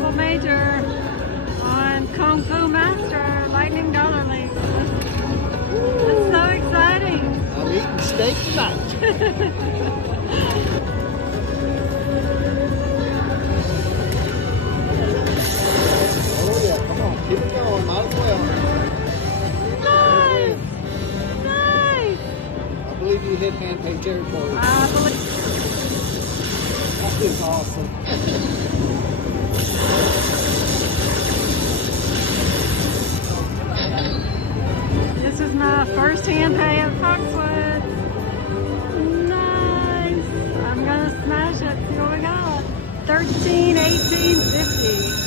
double major on Kung Fu Master Lightning Dollar League. It's so exciting. I'm eating steak tonight. Oh yeah, come on, keep it going, might as well. Nice! Nice! I believe you hit hand pay territory. I believe. That is awesome. This is my first hand pay at Foxwoods. Nice! I'm gonna smash it. See what we got. 13, 18, 50.